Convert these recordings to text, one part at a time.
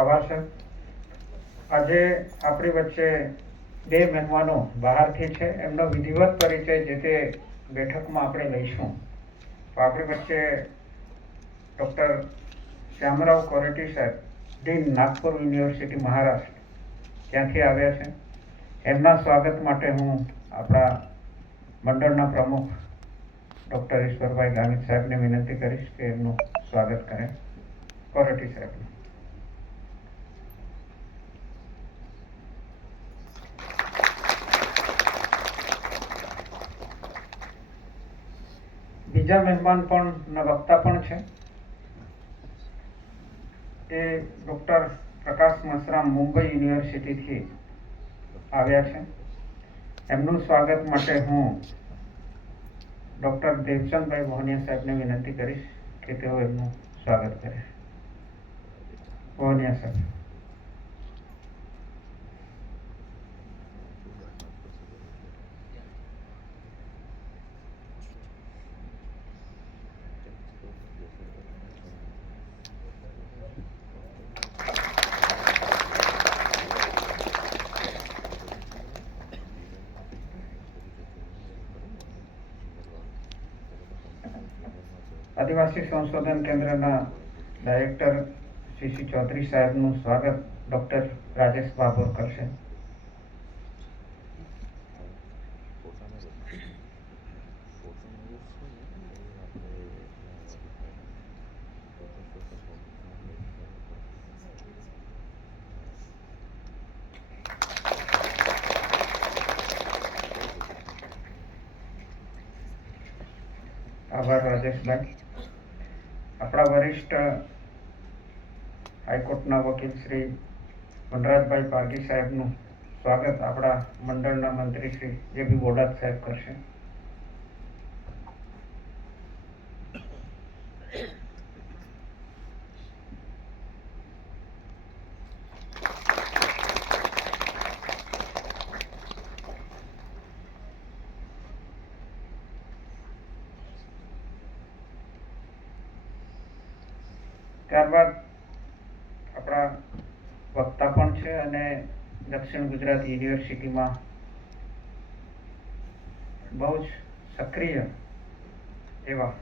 આભાર સર. આજે આપણી વચ્ચે બે મહેમાનો બહારથી છે. એમનો વિધિવત પરિચય જે તે બેઠકમાં આપણે લઈશું. તો આપણી વચ્ચે ડૉક્ટર શ્યામરાવ કોરેટી સાહેબ ડીન નાગપુર યુનિવર્સિટી, મહારાષ્ટ્ર. ત્યાંથી આવ્યા છે? એમના સ્વાગત માટે હું આપણા મંડળના પ્રમુખ ડૉક્ટર ઈશ્વરભાઈ ગામિત સાહેબને વિનંતી કરીશ કે એમનું સ્વાગત કરે. કોરેટી સાહેબનું બીજા મહેમાન પણ વક્તા પણ છે. એ ડૉક્ટર પ્રકાશ મસરામ મુંબઈ યુનિવર્સિટીથી આવ્યા છે. એમનું સ્વાગત માટે હું ડૉક્ટર દેવચંદભાઈ મોહનિયા સાહેબને વિનંતી કરીશ કે તેઓ એમનું સ્વાગત કરે. મોહનિયા સાહેબ. આદિવાસી સંશોધન કેન્દ્રના ડાયરેક્ટર શ્રી શ્રી ચૌધરી સાહેબનું સ્વાગત ડૉક્ટર રાજેશ બાબોર કરશે. આભાર રાજેશભાઈ. આપણા વરિષ્ઠ હાઈકોર્ટના વકીલ શ્રી વનરાજભાઈ પારગી સાહેબનું સ્વાગત આપણા મંડળના મંત્રી શ્રી જે બી બોડાત સાહેબ કરશે. ત્યારબાદ આપણા વક્તા પણ છે અને દક્ષિણ ગુજરાત યુનિવર્સિટીમાં બહુ જ સક્રિય એવા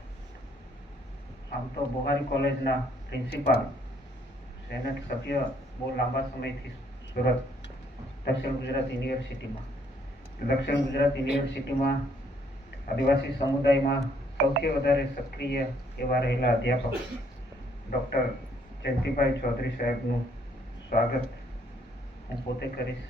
આમ તો બોહારી કોલેજના પ્રિન્સિપાલ, સેનેટ સભ્ય બહુ લાંબા સમયથી સુરત, દક્ષિણ ગુજરાત યુનિવર્સિટીમાં. દક્ષિણ ગુજરાત યુનિવર્સિટીમાં આદિવાસી સમુદાયમાં સૌથી વધારે સક્રિય એવા રહેલા અધ્યાપક ડૉક્ટર જયંતિભાઈ ચૌધરી સાહેબનું સ્વાગત હું પોતે કરીશ.